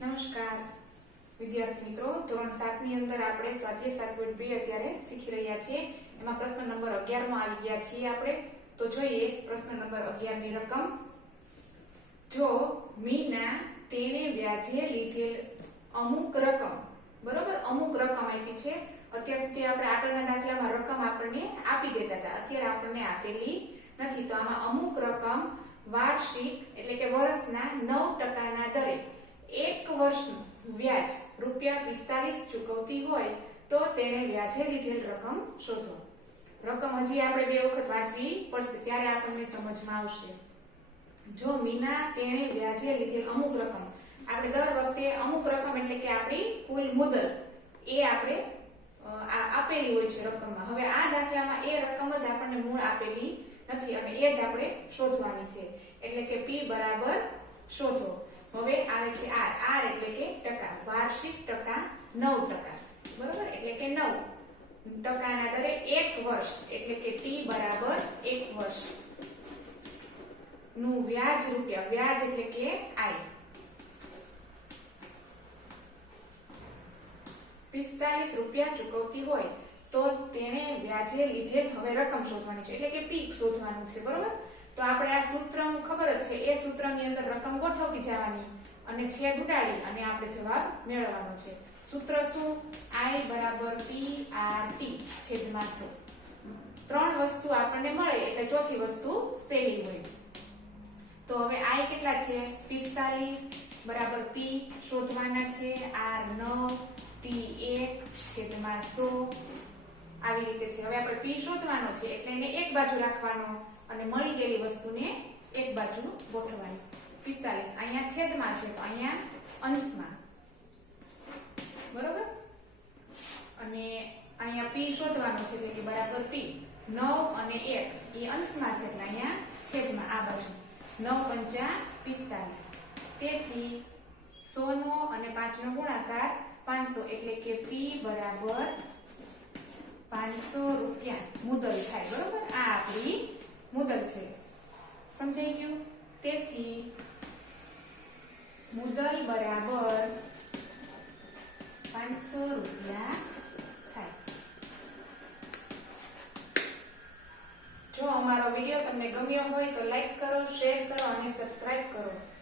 નમસ્કાર વિદ્યાર્થી મિત્રો, ધોરણ 7 ની અંદર આપણે સ્વાધ્યાય 7.2 અત્યારે શીખી રહ્યા છીએ. એમાં પ્રશ્ન નંબર 11 માં આવી ગયા છીએ આપણે. તો જોઈએ પ્રશ્ન નંબર 11 ની રકમ. જો મીના તેણે વ્યાજે લીધેલ અમુક રકમ, બરોબર, અમુક રકમ આપી છે. અત્યાર સુધી આપણે આગળના દાખલામાં રકમ આપણને આપી દેતા હતા, અત્યારે આપણને આપેલી નથી. તો આમાં અમુક રકમ વાર્ષિક એટલે કે વર્ષના 9% ના દરે એક વર્ષનું વ્યાજ ₹45 ચૂકવતી હોય તો તેણે વ્યાજે લીધેલ રકમ શોધો. રકમ હજી આપણે બે વખત વાંચવી પડશે, ત્યારે આપણને સમજમાં આવશે. જો મીના તેણે વ્યાજે લીધેલ અમુક રકમ, આપણે દર વખતે અમુક રકમ એટલે કે આપણી કુલ મુદત એ આપણે આપેલી હોય છે રકમમાં. હવે આ દાખલામાં એ રકમ જ આપણને મૂળ આપેલી નથી અને એ જ આપણે શોધવાની છે. એટલે કે P બરાબર શોધો. હવે આવે છે R એટલે કે ટકા, વાર્ષિક ટકા 9%, બરોબર, એટલે કે 9% ના દરે એક વર્ષ એટલે કે T બરાબર એક વર્ષ નું વ્યાજ રૂપિયા, વ્યાજ એટલે કે I 45 રૂપિયા ચૂકવતી હોય તો તેને વ્યાજે લીધેલ હવે રકમ શોધવાની છે, એટલે કે P શોધવાનું છે, બરોબર. તો આપણે આ સૂત્રનું ખબર જ છે, એ સૂત્રની અંદર રકમ ગોઠવતી જવાની અને છેદ ઉડાડી અને આપણે જવાબ મેળવવાનો છે. સૂત્ર શું? I બરાબર PRT છેદમાં 100. ત્રણ વસ્તુ આપણને મળે એટલે ચોથી વસ્તુ સહેલી હોય. તો હવે I કેટલા છે? 45 બરાબર P શોધવાના છે, R 9, T 1 છેદમાં 100. આવી રીતે છે. હવે આપણે P શોધવાનો છે એટલે એને એક બાજુ રાખવાનો અને મળી ગયેલી વસ્તુને એક બાજુ ગોઠવવાની. 45 અહીંયા છેદમાં છે તો અહીંયા અંશમાં, બરોબર. અને અહીંયા P શોધવાનો છે એટલે કે બરાબર P 9 અને 1 એ અંશમાં છે એટલે અહીંયા છેદમાં આ બાજુ 9 × 45. તેથી 100 નો અને 5 નો ગુણાકાર 500 એટલે કે P બરાબર 500 રૂપિયા મુદલ થાય, બરોબર. આ આપણી મુદલ છે, સમજાઈ ગયું? તેથી મુદલ બરાબર 500 રૂપિયા થાય. જો અમારો વિડીયો તમને ગમ્યો હોય તો લાઈક કરો, શેર કરો અને સબસ્ક્રાઇબ કરો.